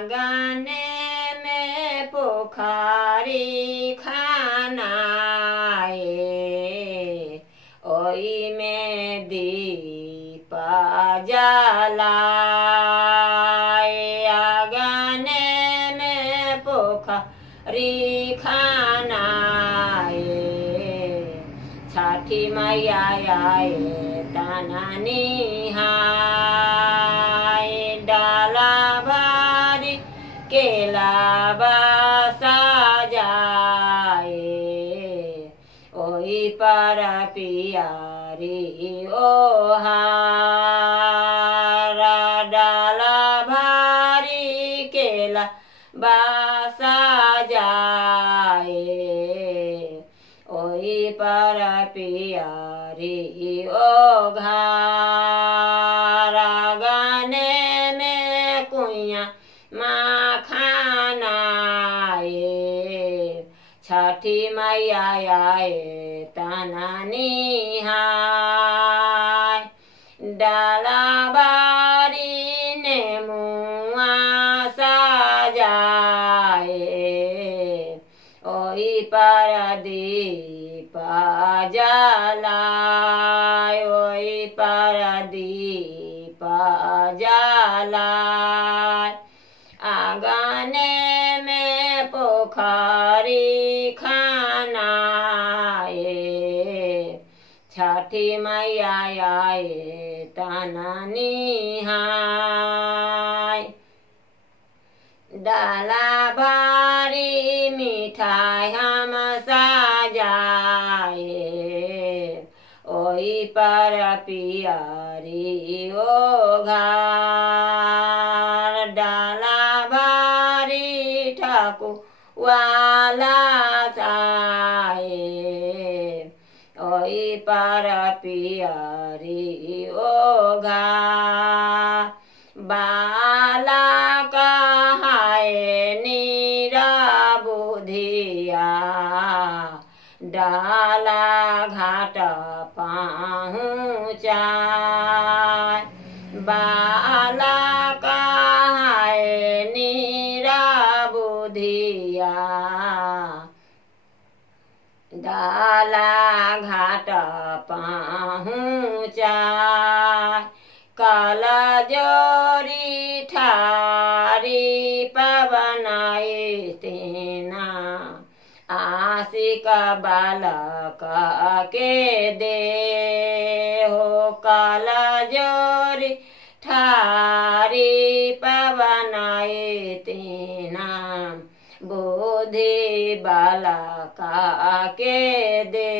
आंगने में पोखरी खनाए ओई में दीप जलाए आंगने में पोखरी खनाए छठी मैया आए तना निहाय डाला भारी केला बासा जाए ओई पर पियारी ओहारा डाला भारी केला बासा जाए ओई पर पियारी ओघारा गाने में कुइया माखनाए छठी मैया आए तना निहाय डाला बारी ने मुआ सजाए ओई पर दीप जलाए ओई पर दीप जलाए आंगने में पोखरी खनाए छठी मैया आए तना निहाय डाला भारी मिठाई हम सजाए ओई पर पियारी ओघार डाला भारी ठकुआ जाए ओई पर पियारी ओघार बाला कहाए नीरा बुधिया डाला घाट पहुँचाए बाला कहाए नीरा बुधिया डाला घाट पहुँचाए काला जोरी ठारी पवनाए तेना आशिक बालक के दे हो काला जोरी ठारी पवनाए तेना बुद्धि बालक के दे